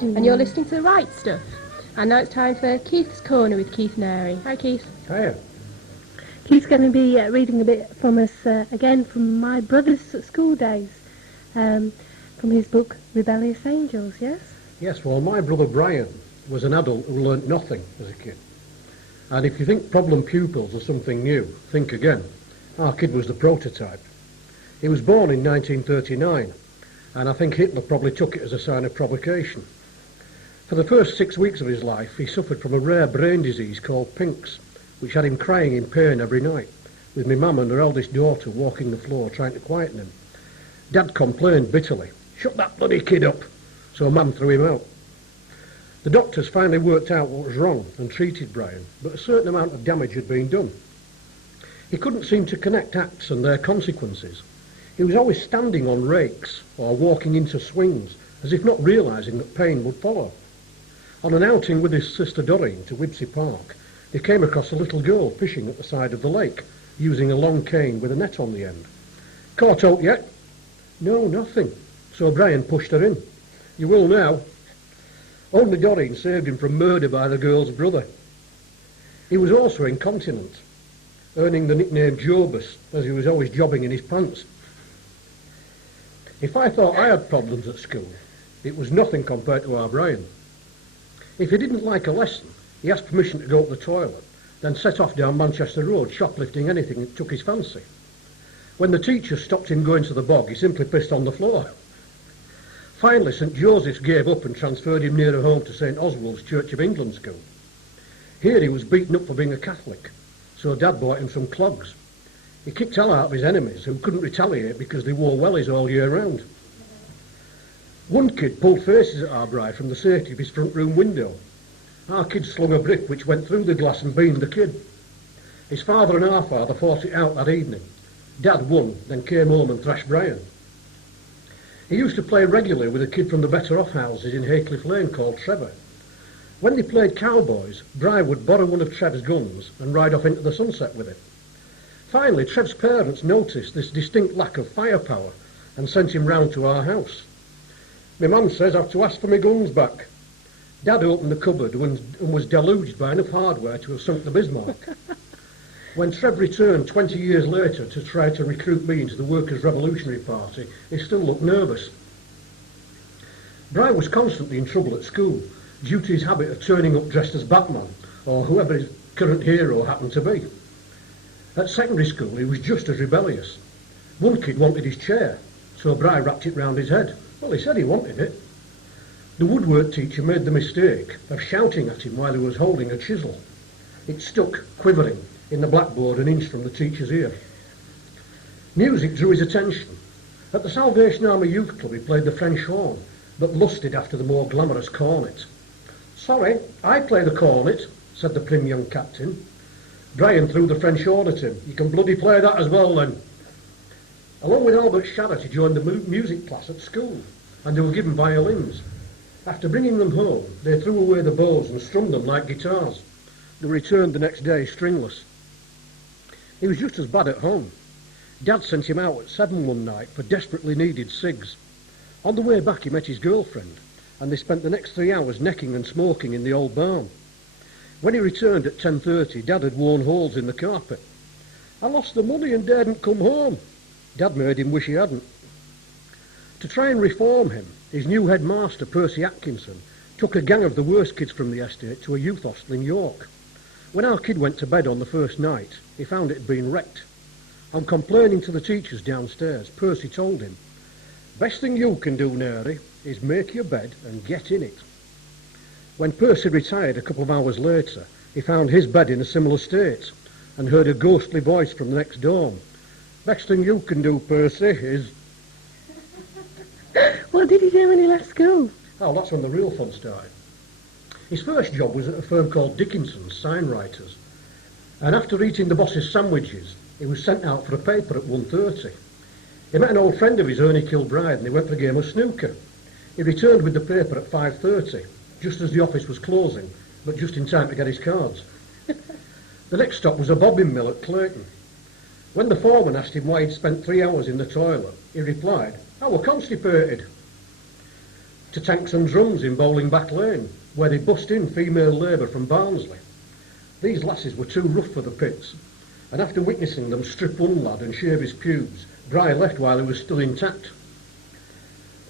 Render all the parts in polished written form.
And you're listening to The Right Stuff. And now it's time for Keith's Corner with Keith and Airy. Hi, Keith. Hiya. Keith's going to be reading a bit from us again from my brother's school days, from his book Rebellious Angels, yes? Yes, well, my brother Brian was an adult who learnt nothing as a kid. And if you think problem pupils are something new, think again. Our kid was the prototype. He was born in 1939, and I think Hitler probably took it as a sign of provocation. For the first 6 weeks of his life, he suffered from a rare brain disease called Pink's, which had him crying in pain every night, with my mum and her eldest daughter walking the floor trying to quieten him. Dad complained bitterly, "Shut that bloody kid up," so Mum threw him out. The doctors finally worked out what was wrong and treated Brian, but a certain amount of damage had been done. He couldn't seem to connect acts and their consequences. He was always standing on rakes or walking into swings, as if not realising that pain would follow. On an outing with his sister Doreen to Wibsey Park, they came across a little girl fishing at the side of the lake, using a long cane with a net on the end. "Caught out yet?" "No, nothing." So Brian pushed her in. "You will now." Only Doreen saved him from murder by the girl's brother. He was also incontinent, earning the nickname Jobus, as he was always jobbing in his pants. If I thought I had problems at school, it was nothing compared to our Brian. If he didn't like a lesson, he asked permission to go to the toilet, then set off down Manchester Road, shoplifting anything that took his fancy. When the teacher stopped him going to the bog, he simply pissed on the floor. Finally, St Joseph's gave up and transferred him nearer home to St Oswald's Church of England school. Here he was beaten up for being a Catholic, so Dad bought him some clogs. He kicked hell out of his enemies, who couldn't retaliate because they wore wellies all year round. One kid pulled faces at our bride from the safety of his front room window. Our kid slung a brick which went through the glass and beamed the kid. His father and our father fought it out that evening. Dad won, then came home and thrashed Brian. He used to play regularly with a kid from the better off houses in Haycliffe Lane called Trevor. When they played cowboys, Brian would borrow one of Trev's guns and ride off into the sunset with it. Finally, Trev's parents noticed this distinct lack of firepower and sent him round to our house. "My mum says I have to ask for my guns back." Dad opened the cupboard and was deluged by enough hardware to have sunk the Bismarck. When Trev returned 20 years later to try to recruit me into the Workers' Revolutionary Party, he still looked nervous. Brian was constantly in trouble at school due to his habit of turning up dressed as Batman or whoever his current hero happened to be. At secondary school, he was just as rebellious. One kid wanted his chair, so Brian wrapped it round his head. Well, he said he wanted it. The woodwork teacher made the mistake of shouting at him while he was holding a chisel. It stuck, quivering, in the blackboard an inch from the teacher's ear. Music drew his attention. At the Salvation Army Youth Club he played the French horn, but lusted after the more glamorous cornet. "Sorry, I play the cornet," said the prim young captain. Brian threw the French horn at him. "You can bloody play that as well then." Along with Albert Sharratt he joined the music class at school, and they were given violins. After bringing them home, they threw away the bows and strummed them like guitars. They returned the next day stringless. He was just as bad at home. Dad sent him out at 7 one night for desperately needed cigs. On the way back he met his girlfriend, and they spent the next 3 hours necking and smoking in the old barn. When he returned at 10:30, Dad had worn holes in the carpet. "I lost the money and daren't come home." Dad made him wish he hadn't. To try and reform him, his new headmaster, Percy Atkinson, took a gang of the worst kids from the estate to a youth hostel in York. When our kid went to bed on the first night, he found it had been wrecked. On complaining to the teachers downstairs, Percy told him, "Best thing you can do, Nary, is make your bed and get in it." When Percy retired a couple of hours later, he found his bed in a similar state and heard a ghostly voice from the next dorm. "Best thing you can do, Percy, is..." What did he do when he left school? Oh, that's when the real fun started. His first job was at a firm called Dickinson's Signwriters, and after eating the boss's sandwiches, he was sent out for a paper at 1:30. He met an old friend of his, Ernie Kilbride, and they went for a game of snooker. He returned with the paper at 5:30, just as the office was closing, but just in time to get his cards. The next stop was a bobbin mill at Clayton. When the foreman asked him why he'd spent 3 hours in the toilet, he replied, "I were constipated." to Tanks and Drums in Bowling Back Lane, where they bust in female labour from Barnsley. These lasses were too rough for the pits, and after witnessing them strip one lad and shave his pubes, Bry left while he was still intact.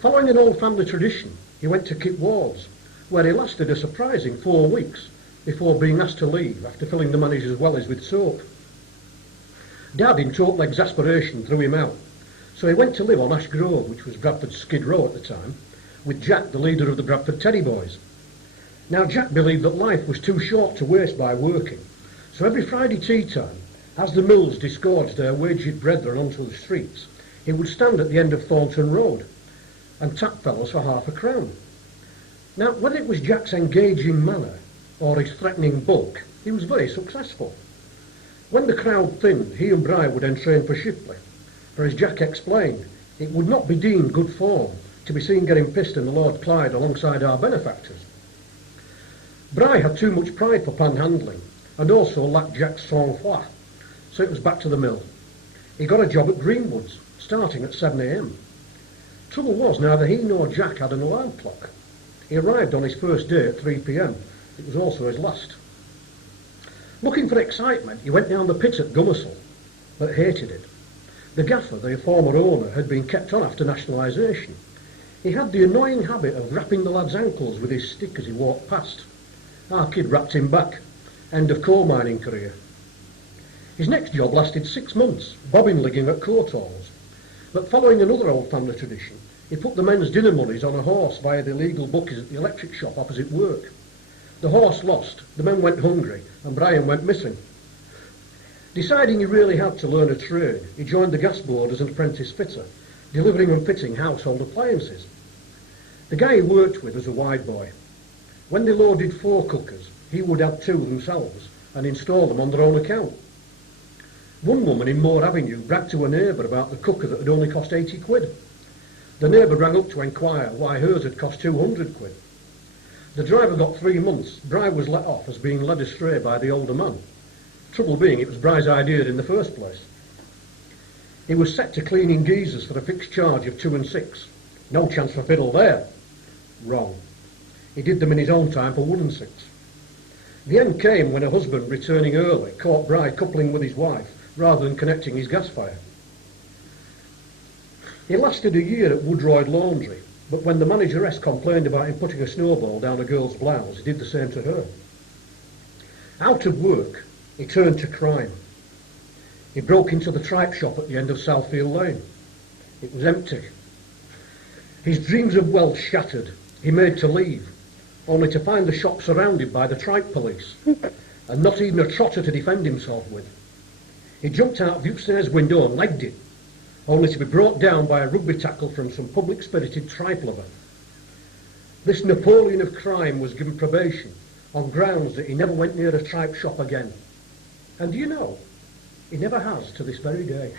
Following an old family tradition, he went to Kit Ward's, where he lasted a surprising 4 weeks before being asked to leave after filling the manager's wellies with soap. Dad, in total exasperation, threw him out, so he went to live on Ash Grove, which was Bradford's Skid Row at the time, with Jack, the leader of the Bradford Teddy Boys. Now, Jack believed that life was too short to waste by working, so every Friday tea time, as the mills disgorged their waged brethren onto the streets, he would stand at the end of Thornton Road and tap fellows for £0.50. Now, whether it was Jack's engaging manner or his threatening bulk, he was very successful. When the crowd thinned, he and Bry would entrain for Shipley, for as Jack explained, it would not be deemed good form to be seen getting pissed in the Lord Clyde alongside our benefactors. Bry had too much pride for panhandling and also lacked Jack's sang-froid, so it was back to the mill. He got a job at Greenwood's, starting at 7 a.m. Trouble was, neither he nor Jack had an alarm clock. He arrived on his first day at 3 p.m. It was also his last. Looking for excitement, he went down the pit at Gummersall, but hated it. The gaffer, the former owner, had been kept on after nationalisation. He had the annoying habit of rapping the lad's ankles with his stick as he walked past. Our kid rapped him back. End of coal mining career. His next job lasted 6 months, bobbin ligging at court halls. But following another old family tradition, he put the men's dinner monies on a horse via the illegal bookies at the electric shop opposite work. The horse lost, the men went hungry, and Brian went missing. Deciding he really had to learn a trade, he joined the gas board as an apprentice fitter, delivering and fitting household appliances. The guy he worked with was a wide boy. When they loaded 4 cookers, he would add 2 themselves and install them on their own account. One woman in Moore Avenue bragged to a neighbour about the cooker that had only cost 80 quid. The neighbour rang up to enquire why hers had cost 200 quid. The driver got 3 months. Bry was let off as being led astray by the older man. Trouble being, it was Bry's idea in the first place. He was set to cleaning geysers for a fixed charge of 2 and 6. No chance for fiddle there. Wrong. He did them in his own time for 1 and 6. The end came when a husband, returning early, caught Bry coupling with his wife rather than connecting his gas fire. He lasted a year at Woodroyd Laundry, but when the manageress complained about him putting a snowball down a girl's blouse, he did the same to her. Out of work, he turned to crime. He broke into the tripe shop at the end of Southfield Lane. It was empty. His dreams of wealth shattered. He made to leave, only to find the shop surrounded by the tripe police, and not even a trotter to defend himself with. He jumped out the upstairs window and legged it, only to be brought down by a rugby tackle from some public-spirited tripe lover. This Napoleon of crime was given probation on grounds that he never went near a tripe shop again. And do you know, he never has to this very day.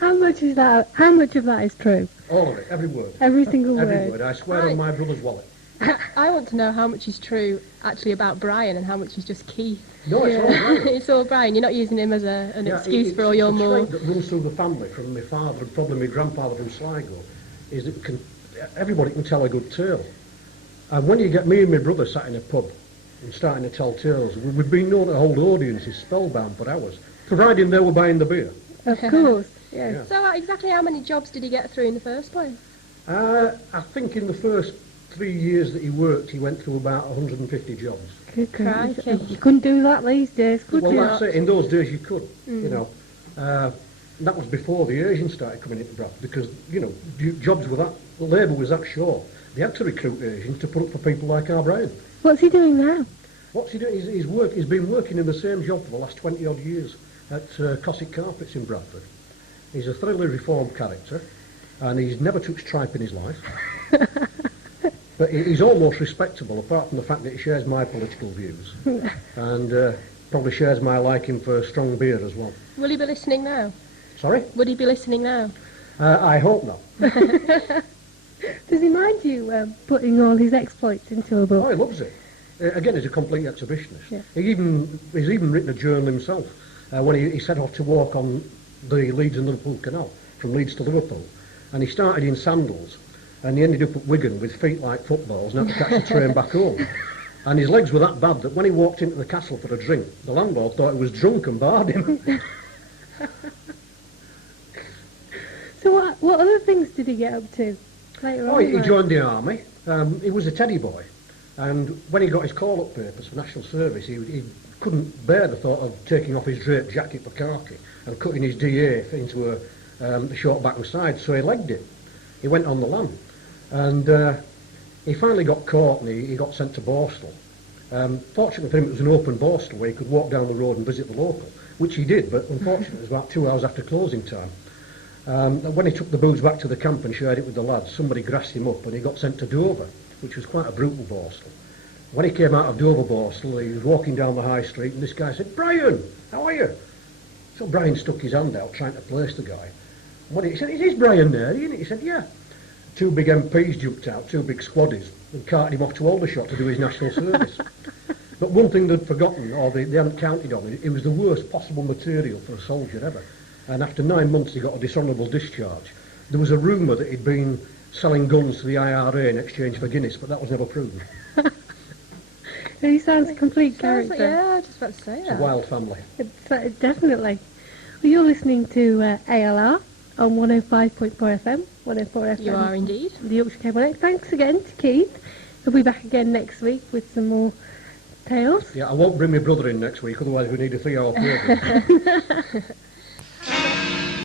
How much is that? How much of that is true? All of it, every word. Every single Every word. word. I swear on my brother's wallet. I want to know how much is true actually about Brian and how much is just Keith. No, it's all right. It's all Brian. You're not using him as an excuse for all your more... The trait that runs through the family from my father and probably my grandfather from Sligo is that everybody can tell a good tale. And when you get me and my brother sat in a pub and starting to tell tales, we've been known to hold audiences spellbound for hours, providing they were buying the beer. Of course, yes. Yeah. So exactly how many jobs did he get through in the first place? I think in the first 3 years that he worked, he went through about 150 jobs. Crikey. You couldn't do that these days, could Well, you? that's it. In those days, you could. You know, that was before the Asians started coming into Bradford, because jobs were that, labour was that short. They had to recruit Asians to put up for people like our Brian. What's he doing now? What's he doing? He's been working in the same job for the last 20 odd years at Cossack Carpets in Bradford. He's a thoroughly reformed character, and he's never touched tripe in his life. But he's almost respectable, apart from the fact that he shares my political views, and probably shares my liking for strong beer as well. Will he be listening now? Sorry? Would he be listening now? I hope not. Does he mind you putting all his exploits into a book? Oh, he loves it. Again, he's a complete exhibitionist. Yeah. He's even written a journal himself when he set off to walk on the Leeds and Liverpool Canal from Leeds to Liverpool, and he started in sandals and he ended up at Wigan with feet like footballs and had to catch the train back home. And his legs were that bad that when he walked into the castle for a drink, the landlord thought he was drunk and barred him. So what other things did he get up to later on? He joined the army. He was a teddy boy. And when he got his call-up papers for national service, he couldn't bear the thought of taking off his draped jacket for khaki and cutting his DA into a short back and side, so he legged it. He went on the lam. And he finally got caught and he got sent to Borstal. Fortunately for him, it was an open Borstal where he could walk down the road and visit the local, which he did, but unfortunately it was about 2 hours after closing time. When he took the booze back to the camp and shared it with the lads, somebody grassed him up and he got sent to Dover, which was quite a brutal Borstal. When he came out of Dover Borstal, he was walking down the high street and this guy said, "Brian, how are you?" So Brian stuck his hand out trying to place the guy. And when he said, "Is Brian there?" He said, "Yeah." 2 big MPs jumped out, 2 big squaddies, and carted him off to Aldershot to do his national service. But one thing they'd forgotten, or they hadn't counted on, it was the worst possible material for a soldier ever. And after 9 months he got a dishonourable discharge. There was a rumour that he'd been selling guns to the IRA in exchange for Guinness, but that was never proven. He sounds a complete character. Like, yeah, I was just about to say It's that. a wild family. It's, definitely. Well, you're listening to ALR on 105.4 FM, 104 FM. You are indeed. The Yorkshire Cable X. Thanks again to Keith. He'll be back again next week with some more tales. Yeah, I won't bring my brother in next week, otherwise we need a 3-hour programme.